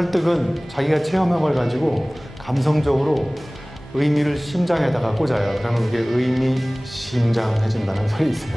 설득은 자기가 체험한 걸 가지고 감성적으로 의미를 심장에다가 꽂아요. 그러면 그게 의미심장해진다는 소리 있어요.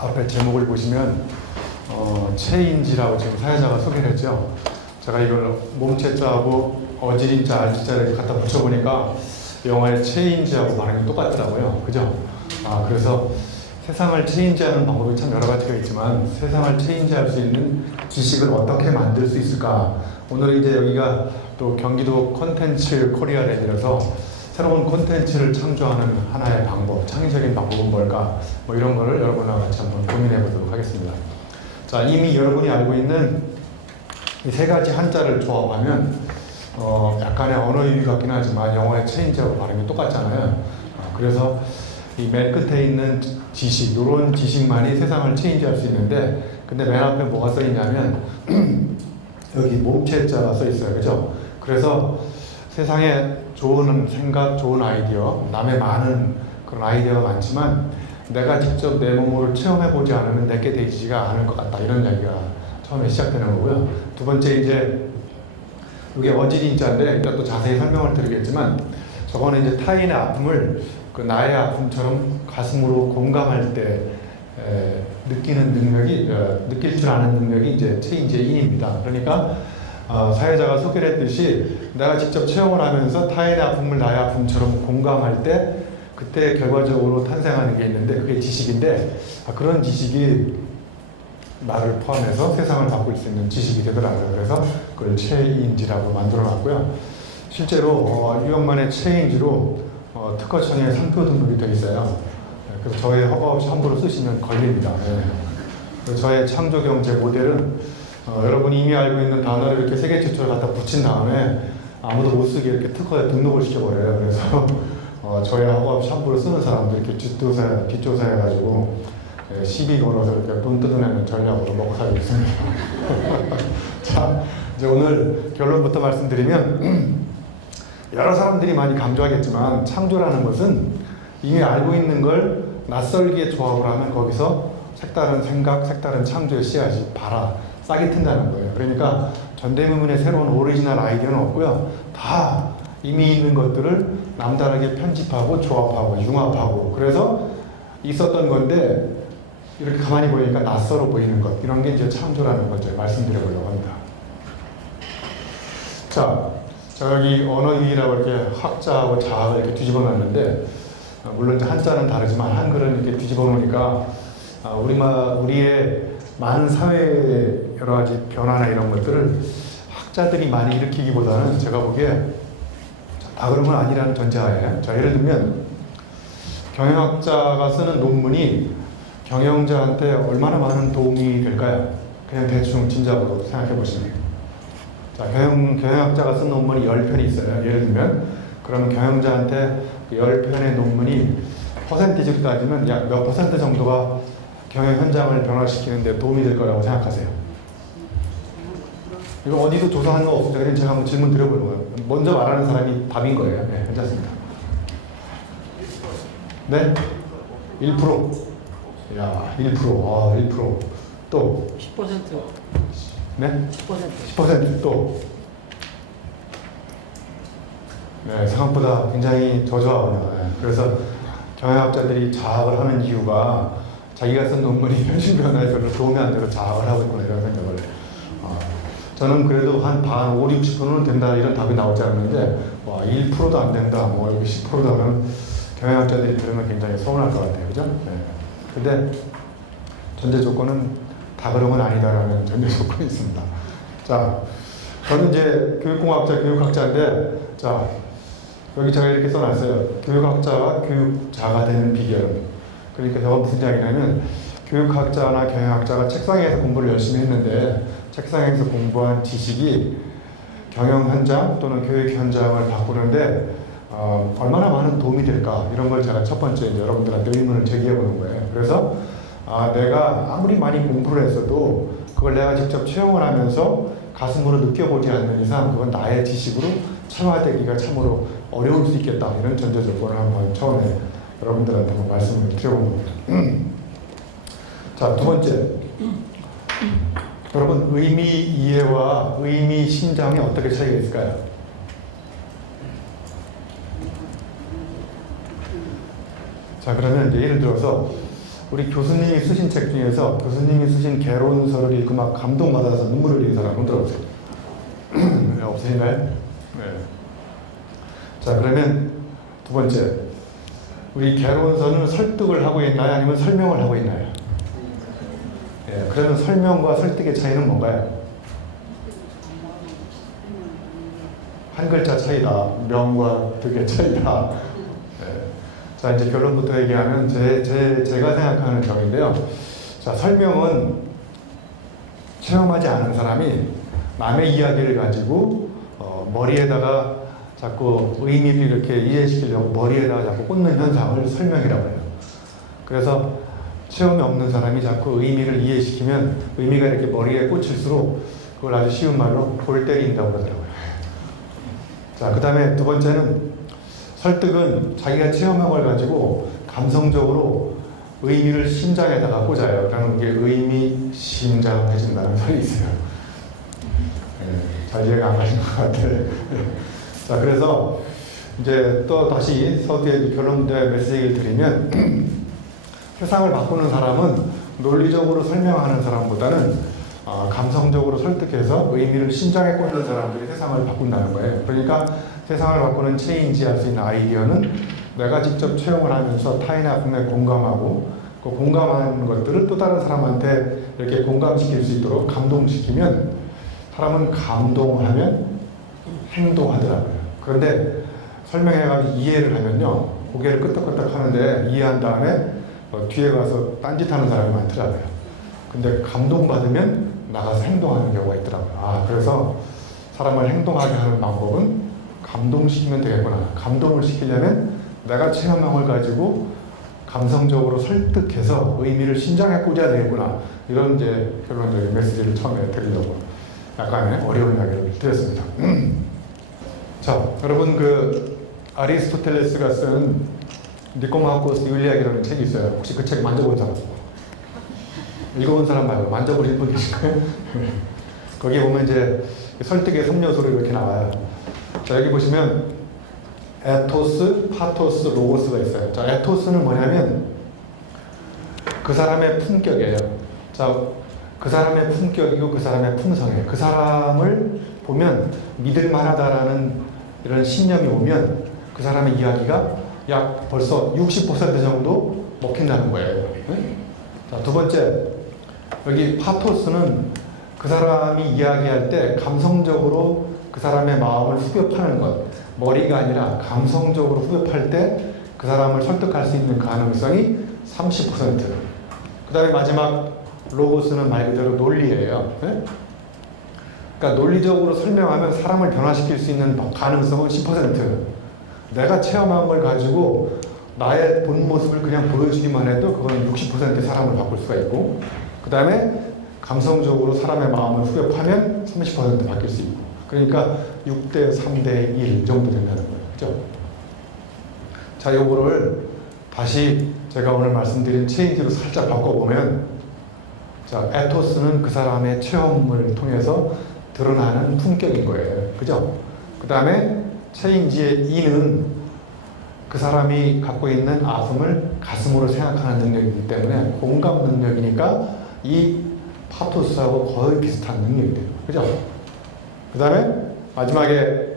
앞에 제목을 보시면 체인지라고 지금 사회자가 소개를 했죠. 제가 이걸 몸체자하고 어지린자, 알지자를 갖다 붙여보니까 영어의 체인지하고 발음이 똑같더라고요. 그죠? 그래서 세상을 체인지하는 방법이 참 여러 가지가 있지만 세상을 체인지할 수 있는 지식을 어떻게 만들 수 있을까? 오늘 이제 여기가 또 경기도 콘텐츠 코리아랜이라서 새로운 콘텐츠를 창조하는 하나의 방법, 창의적인 방법은 뭘까? 뭐 이런 거를 여러분과 같이 한번 고민해 보도록 하겠습니다. 자, 이미 여러분이 알고 있는 이 세 가지 한자를 조합하면 약간의 언어 유희 같긴 하지만 영어의 체인지하고 발음이 똑같잖아요. 그래서 이 맨 끝에 있는 지식, 이런 지식만이 세상을 체인지할 수 있는데, 근데 맨 앞에 뭐가 써 있냐면 여기 몸체자가 써 있어요. 그죠? 그래서 세상에 좋은 생각, 좋은 아이디어, 남의 많은 그런 아이디어가 많지만 내가 직접 내 몸으로 체험해보지 않으면 내게 되지가 않을 것 같다. 이런 이야기가 처음에 시작되는 거고요. 두 번째 이제 이게 어지린자인데 이따 또 자세히 설명을 드리겠지만 저거는 이제 타인의 아픔을 그 나의 아픔처럼 가슴으로 공감할 때 느끼는 능력이 느낄 줄 아는 능력이 이제 체인지의 인입니다. 그러니까 사회자가 소개를 했듯이 내가 직접 체험을 하면서 타인의 아픔을 나의 아픔처럼 공감할 때 그때 결과적으로 탄생하는 게 있는데 그게 지식인데 그런 지식이 나를 포함해서 세상을 바꿀 수 있는 지식이 되더라고요. 그래서 그걸 체인지라고 만들어 놨고요. 실제로 유영만의 체인지로 특허청에 상표 등록이 되어 있어요. 그래서 저의 허가 없이 함부로 쓰시면 걸립니다. 그래서 저의 창조경 제 모델은 여러분이 이미 알고 있는 단어를 이렇게 세계 최초로 갖다 붙인 다음에 아무도 못 쓰게 이렇게 특허에 등록을 시켜버려요. 그래서 저의 허가 없이 함부로 쓰는 사람들 이렇게 뒷조사해가지고 시비 걸어서 이렇게 돈 뜯어내는 전략으로 먹고 살고 있습니다. 자, 이제 오늘 결론부터 말씀드리면 여러 사람들이 많이 강조하겠지만 창조라는 것은 이미 알고 있는 걸 낯설게 조합을 하면 거기서 색다른 생각, 색다른 창조의 씨앗이 싹이 튼다는 거예요. 그러니까 전대미문의 새로운 오리지널 아이디어는 없고요. 다 이미 있는 것들을 남다르게 편집하고 조합하고 융합하고 그래서 있었던 건데 이렇게 가만히 보니까 낯설어 보이는 것, 이런 게 이제 창조라는 거죠. 말씀드려보려고 합니다. 자, 여기 언어 유희라고 이렇게 학자하고 자학을 이렇게 뒤집어 놨는데 물론 이제 한자는 다르지만 한글은 이렇게 뒤집어 놓으니까 우리의 많은 사회의 여러 가지 변화나 이런 것들을 학자들이 많이 일으키기보다는 제가 보기에 다 그런 건 아니라는 전제하에, 자, 예를 들면 경영학자가 쓰는 논문이 경영자한테 얼마나 많은 도움이 될까요? 그냥 대충 짐작으로 생각해 보시면. 자, 경영학자가 쓴 논문이 10편이 있어요. 예를 들면 그러면 경영자한테 10편의 논문이 퍼센티지로 따지면 약 몇 퍼센트 정도가 경영 현장을 변화시키는 데 도움이 될 거라고 생각하세요? 이거 어디도 조사한 거 없죠. 그냥 제가 한번 질문 드려보는 거예요. 먼저 말하는 사람이 답인 거예요. 네, 괜찮습니다. 네? 1%. 야, 1%. 1%. 또? 10%. 네? 10%. 10% 또? 네, 생각보다 굉장히 저조하군요. 네, 그래서 경영학자들이 자학을 하는 이유가 자기가 쓴 논문이 현실 변화에 별로 도움이 안 돼서 자학을 하고 있구나 이런 생각을 저는 그래도 한 반, 5, 60%는 된다 이런 답이 나오지 않는데 1%도 안 된다, 뭐 여기 10%도 하면 경영학자들이 들으면 굉장히 서운할 것 같아요. 그죠? 네. 근데 전제 조건은 다 그런 건 아니다라는 전제 조건이 있습니다. 자, 저는 이제 교육학자인데, 자, 여기 제가 이렇게 써놨어요. 교육학자가 교육자가 되는 비결. 그러니까 저건 무슨 이야기냐면, 교육학자나 경영학자가 책상에서 공부를 열심히 했는데, 책상에서 공부한 지식이 경영 현장 또는 교육 현장을 바꾸는데, 얼마나 많은 도움이 될까 이런 걸 제가 첫 번째 이제 여러분들한테 의문을 제기해 보는 거예요. 그래서 내가 아무리 많이 공부를 했어도 그걸 내가 직접 체험을 하면서 가슴으로 느껴보지 않는 이상 그건 나의 지식으로 체화되기가 참으로 어려울 수 있겠다. 이런 전제 조건을 한번 처음에 여러분들한테 한번 말씀을 드려본 겁니다. 자, 두 번째. 여러분, 의미 이해와 의미 신장에 어떻게 차이가 있을까요? 자, 그러면 이제 예를 들어서 우리 교수님이 쓰신 책 중에서 교수님이 쓰신 개론서를 읽고 막 감동받아서 눈물을 흘리는 사람 손 들어보세요. 네, 없으신가요? 네. 자, 그러면 두 번째. 우리 개론서는 설득을 하고 있나요? 아니면 설명을 하고 있나요? 네, 그러면 설명과 설득의 차이는 뭔가요? 한 글자 차이다. 명과 득의 차이다. 네. 자, 이제 결론부터 얘기하면 제가 생각하는 점인데요. 자, 설명은 체험하지 않은 사람이 남의 이야기를 가지고 머리에다가 자꾸 의미를 이렇게 이해시키려고 머리에다가 자꾸 꽂는 현상을 설명이라고 해요. 그래서 체험이 없는 사람이 자꾸 의미를 이해시키면 의미가 이렇게 머리에 꽂힐수록 그걸 아주 쉬운 말로 골 때린다고 그러더라고요. 자, 그 다음에 두 번째는 설득은 자기가 체험한 걸 가지고 감성적으로 의미를 심장에다가 꽂아요. 그러면 이게 의미심장해진다는 말이 있어요. 잘 이해가 안 가신 것 같아요. 자, 그래서 이제 또 다시 서두에 결론대 메시지를 드리면 세상을 바꾸는 사람은 논리적으로 설명하는 사람보다는 감성적으로 설득해서 의미를 심장에 꽂는 사람들이 세상을 바꾼다는 거예요. 그러니까 세상을 바꾸는 체인지할 수 있는 아이디어는 내가 직접 체험을 하면서 타인의 아픔에 공감하고 그 공감하는 것들을 또 다른 사람한테 이렇게 공감시킬 수 있도록 감동시키면 사람은 감동하면 행동하더라고요. 그런데 설명해가지고 이해를 하면요, 고개를 끄덕끄덕 하는데 이해한 다음에 뒤에 가서 딴짓하는 사람이 많더라고요. 근데 감동받으면 나가서 행동하는 경우가 있더라고요. 그래서 사람을 행동하게 하는 방법은 감동시키면 되겠구나. 감동을 시키려면 내가 체험한 걸 가지고 감성적으로 설득해서 의미를 심장에 꽂아야 되겠구나. 이런 이제 결론적인 메시지를 처음에 드리려고 약간의 어려운 이야기를 드렸습니다. 자, 여러분 아리스토텔레스가 쓴 니코마코스 윤리학이라는 책이 있어요. 혹시 그 책 만져본 사람? 읽어본 사람 말고 만져보신 분 계실까요? 거기 보면 이제 설득의 3요소로 이렇게 나와요. 자, 여기 보시면 에토스, 파토스, 로고스가 있어요. 자, 에토스는 뭐냐면 그 사람의 품격이에요. 자, 그 사람의 품격이고 그 사람의 품성이에요. 그 사람을 보면 믿을만하다라는 이런 신념이 오면 그 사람의 이야기가 약 벌써 60% 정도 먹힌다는 거예요. 네? 자, 두 번째, 여기 파토스는 그 사람이 이야기할 때 감성적으로 그 사람의 마음을 후벼파는 것, 머리가 아니라 감성적으로 후벼팔 때 그 사람을 설득할 수 있는 가능성이 30%. 그 다음에 마지막 로고스는 말 그대로 논리예요. 네? 그러니까 논리적으로 설명하면 사람을 변화시킬 수 있는 가능성은 10%. 내가 체험한 걸 가지고 나의 본 모습을 그냥 보여주기만 해도 그건 60%의 사람을 바꿀 수가 있고, 그 다음에 감성적으로 사람의 마음을 후벼파면 30% 바뀔 수 있고, 그러니까 6대 3대 1 정도 된다는 거예요. 그죠? 자, 요거를 다시 제가 오늘 말씀드린 체인지로 살짝 바꿔보면, 자, 에토스는 그 사람의 체험을 통해서 드러나는 품격인 거예요. 그죠? 그 다음에 체인지의 이는 그 사람이 갖고 있는 아픔을 가슴으로 생각하는 능력이기 때문에 공감 능력이니까 이 파토스하고 거의 비슷한 능력이 돼요. 그죠? 그 다음에 마지막에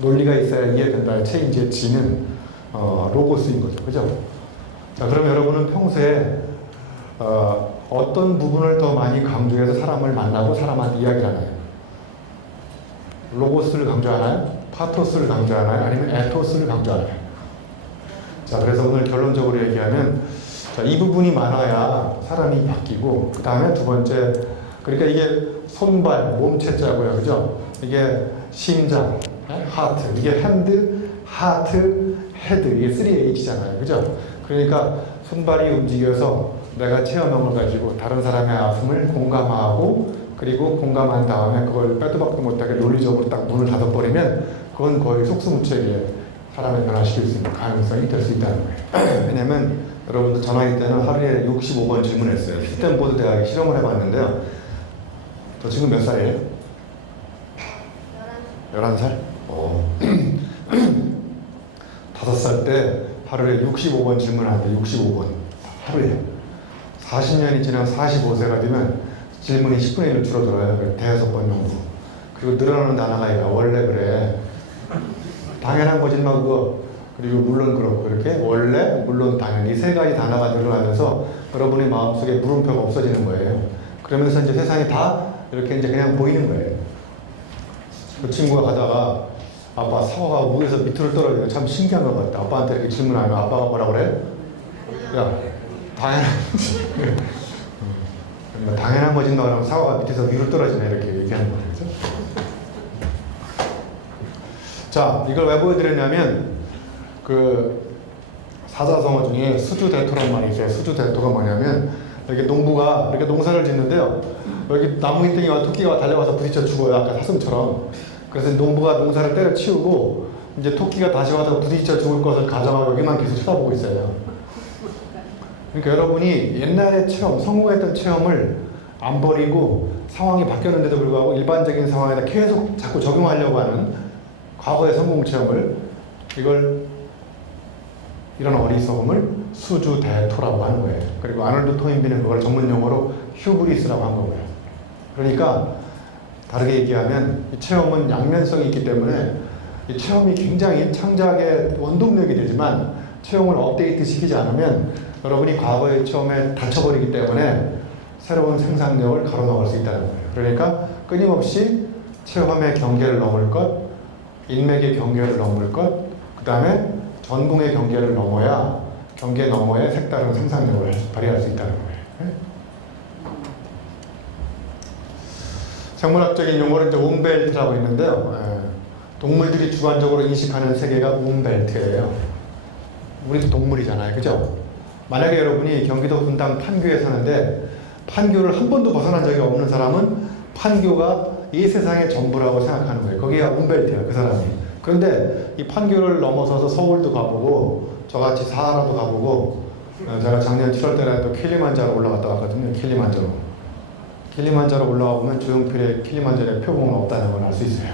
논리가 있어야 이해된다. 체인지의 지는 로고스인 거죠. 그죠? 자, 그럼 여러분은 평소에 어떤 부분을 더 많이 강조해서 사람을 만나고 사람한테 이야기를 하나요? 로고스를 강조하나요? 파토스를 강조하나요? 아니면 에토스를 강조하나요? 자, 그래서 오늘 결론적으로 얘기하면, 자, 이 부분이 많아야 사람이 바뀌고, 그 다음에 두 번째, 그러니까 이게 손발, 몸체자고요. 그죠? 이게 심장, 하트, 이게 핸드, 하트, 헤드, 이게 3H잖아요. 그죠? 그러니까 손발이 움직여서 내가 체험한 걸 가지고 다른 사람의 아픔을 공감하고 그리고 공감한 다음에 그걸 빼도 박도 못하게 논리적으로 딱 문을 닫아버리면 그건 거의 속수무책에 사람을 변화시킬 수 있는 가능성이 될 수 있다는 거예요. 왜냐면 여러분들 전화기 때는 하루에 65번 질문했어요. 스탠포드 대학에 실험을 해봤는데요. 저 지금 몇 살이에요? 11살? 5살 때 하루에 65번 질문하는데 65번 하루에 40년이 지난 45세가 되면 질문이 10분의 1로 줄어들어요. 대여섯 번 정도. 그리고 늘어나는 단어가 아니라 원래 그래. 당연한 거짓말 그거. 그리고 물론 그렇고 이렇게 원래 물론 당연 이 세 가지 단어가 늘어나면서 여러분의 마음속에 물음표가 없어지는 거예요. 그러면서 이제 세상이 다 이렇게 이제 그냥 보이는 거예요. 그 친구가 가다가 아빠 사과가 위에서 밑으로 떨어져요. 참 신기한 것 같다. 아빠한테 이렇게 질문하면 아빠가 뭐라 그래? 야, 당연한 거짓말 하면 사과가 밑에서 위로 떨어지네 이렇게 얘기하는 거죠. 자, 이걸 왜 보여드렸냐면 그 사자성어 중에 수주대토란 말이 있어요. 수주대토가 뭐냐면 이렇게 농부가 이렇게 농사를 짓는데요. 여기 나무 흰둥이와 토끼가 달려와서 부딪혀 죽어요. 아까 사슴처럼. 그래서 농부가 농사를 때려치우고 이제 토끼가 다시 와서 부딪혀 죽을 것을 가정하고 여기만 계속 쳐다보고 있어요. 그러니까 여러분이 옛날의 체험, 성공했던 체험을 안 버리고 상황이 바뀌었는데도 불구하고 일반적인 상황에다 계속 자꾸 적용하려고 하는 과거의 성공 체험을 이런 어리석음을 수주대토라고 하는 거예요. 그리고 아놀드 토인비는 그걸 전문 용어로 휴브리스라고 한 거고요. 그러니까 다르게 얘기하면 이 체험은 양면성이 있기 때문에 이 체험이 굉장히 창작의 원동력이 되지만 체험을 업데이트 시키지 않으면 여러분이 과거의 체험에 닫혀버리기 때문에 새로운 생산력을 가로막을 수 있다는 거예요. 그러니까 끊임없이 체험의 경계를 넘을 것, 인맥의 경계를 넘을 것, 그 다음에 전공의 경계를 넘어야 경계 너머에 색다른 생산력을 발휘할 수 있다는 거예요. 생물학적인 용어로 이제 움벨트라고 있는데요. 동물들이 주관적으로 인식하는 세계가 움벨트예요. 우리도 동물이잖아요. 그죠? 만약에 여러분이 경기도 분당 판교에 사는데 판교를 한 번도 벗어난 적이 없는 사람은 판교가 이 세상의 전부라고 생각하는 거예요. 거기가 움벨트예요. 그 사람이. 그런데 이 판교를 넘어서서 서울도 가보고 저같이 사하라도 가보고 제가 작년 7월달에 또 킬리만자로 올라갔다 왔거든요. 킬리만자로 올라가 보면 조용필의 킬리만자로의 표본은 없다는 걸 알 수 있어요.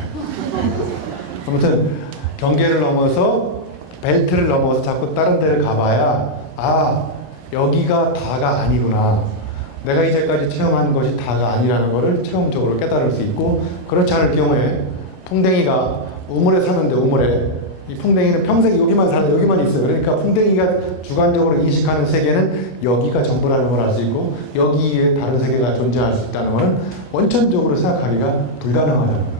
아무튼 경계를 넘어서 벨트를 넘어서 자꾸 다른 데를 가봐야 여기가 다가 아니구나. 내가 이제까지 체험한 것이 다가 아니라는 것을 체험적으로 깨달을 수 있고, 그렇지 않을 경우에 풍뎅이가 우물에 사는데 우물에 이 풍뎅이는 평생 여기만 사는 여기만 있어요. 그러니까 풍뎅이가 주관적으로 인식하는 세계는 여기가 전부라는 걸 알 수 있고 여기에 다른 세계가 존재할 수 있다는 것은 원천적으로 생각하기가 불가능하다는 거예요.